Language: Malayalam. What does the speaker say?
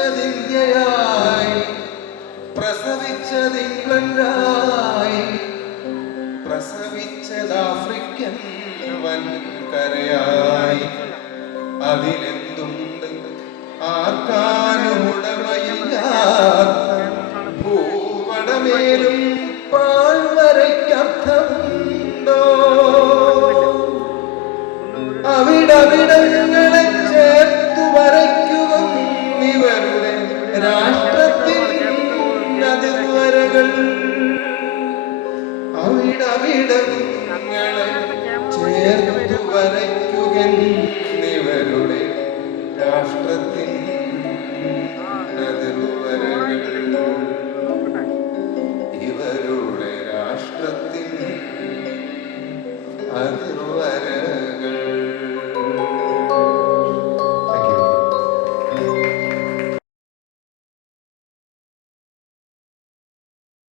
പ്രസവിച്ചതിങ്കയായി പ്രസവിച്ചതിങ്കളായി പ്രസവിച്ചത് ആഫ്രിക്കൻ വൻകരയായി. അതിലെന്തുണ്ട്? ആർക്കാനും ഉടമയില്ലാത്ത? ഭൂപടമേലും പാൽവരയ്ക്കർത്ഥമുണ്ടോ അവിടവിട അതിർവരകൾ അവിടവിടങ്ങളെ ചേർത്തു വരയ്ക്കുക രാഷ്ട്രത്തിൻ അതിർവരകൾ ഇവരുടെ രാഷ്ട്രത്തിൻ അതിർവരകൾ